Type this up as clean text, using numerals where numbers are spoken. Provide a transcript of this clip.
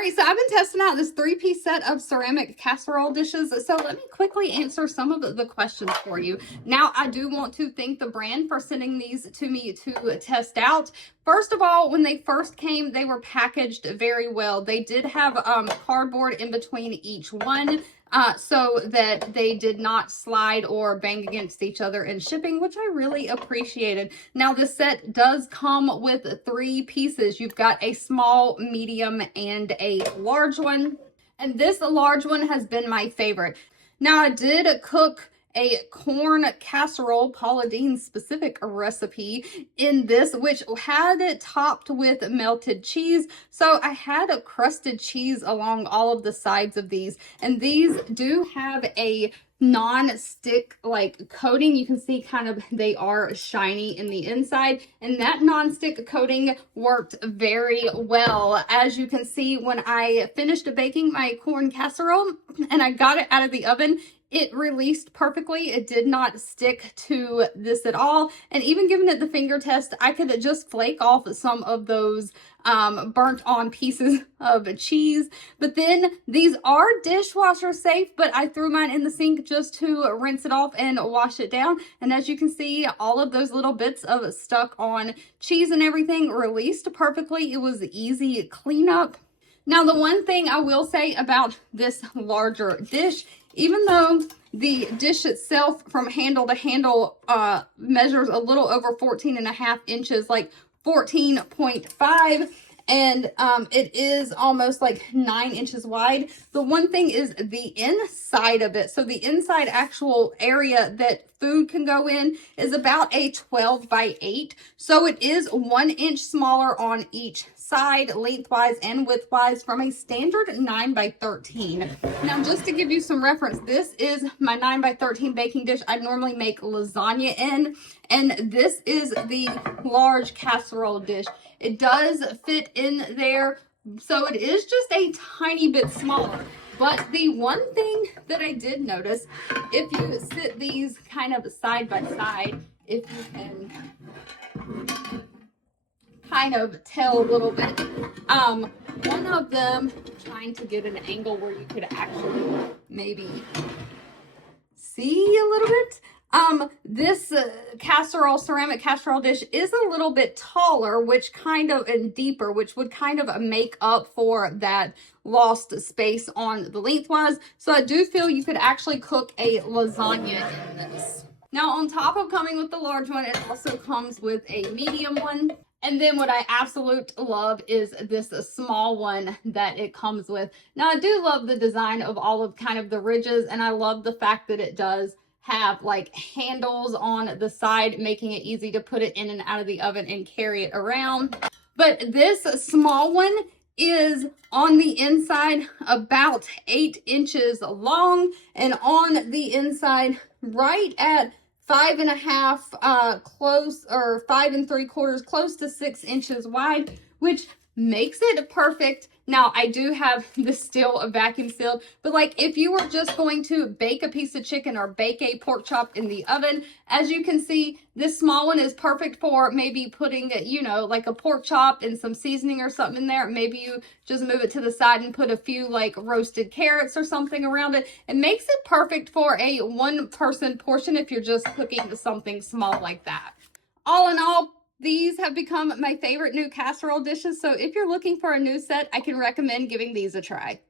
right, so I've been testing out this 3-piece set of ceramic casserole dishes. So let me quickly answer some of the questions for you. Now, I do want to thank the brand for sending these to me to test out. First of all, when they first came, they were packaged very well. They did have cardboard in between each one. So that they did not slide or bang against each other in shipping, which I really appreciated. Now, this set does come with 3 pieces. You've got a small, medium, and a large one. And this large one has been my favorite. Now, I did cook a corn casserole, Paula Deen's specific recipe in this, which had it topped with melted cheese. So I had a crusted cheese along all of the sides of these, and these do have a non-stick like coating. You can see kind of they are shiny in the inside, and that non-stick coating worked very well. As you can see, when I finished baking my corn casserole and I got it out of the oven, it released perfectly. It did not stick to this at all. And even giving it the finger test, I could just flake off some of those burnt on pieces of cheese. But then these are dishwasher safe, but I threw mine in the sink just to rinse it off and wash it down. And as you can see, all of those little bits of stuck on cheese and everything released perfectly. It was easy cleanup. Now, the one thing I will say about this larger dish, even though the dish itself from handle to handle measures a little over 14.5 inches, like 14.5, and it is almost like 9 inches wide. The one thing is the inside of it. So the inside actual area that food can go in is about a 12 by 8. So it is 1 inch smaller on each side, lengthwise and widthwise, from a standard 9 by 13. Now, just to give you some reference, this is my 9 by 13 baking dish I normally make lasagna in, and this is the large casserole dish. It does fit in there, so it is just a tiny bit smaller. But the one thing that I did notice, if you sit these kind of side by side, if you can kind of tell a little bit, one of them, trying to get an angle where you could actually maybe see a little bit. This ceramic casserole dish is a little bit taller, which kind of, and deeper, which would kind of make up for that lost space on the lengthwise. So I do feel you could actually cook a lasagna in this. Now, on top of coming with the large one, it also comes with a medium one. And then what I absolutely love is this small one that it comes with. Now, I do love the design of all of kind of the ridges, and I love the fact that it does have like handles on the side, making it easy to put it in and out of the oven and carry it around. But this small one is on the inside about 8 inches long, and on the inside right at 5.5 close, or 5 3/4, close to 6 inches wide, which makes it perfect. Now, I do have this still vacuum sealed, but like if you were just going to bake a piece of chicken or bake a pork chop in the oven, as you can see, this small one is perfect for maybe putting, you know, like a pork chop and some seasoning or something in there. Maybe you just move it to the side and put a few like roasted carrots or something around it. It makes it perfect for a 1-person portion if you're just cooking something small like that. All in all, these have become my favorite new casserole dishes, so if you're looking for a new set, I can recommend giving these a try.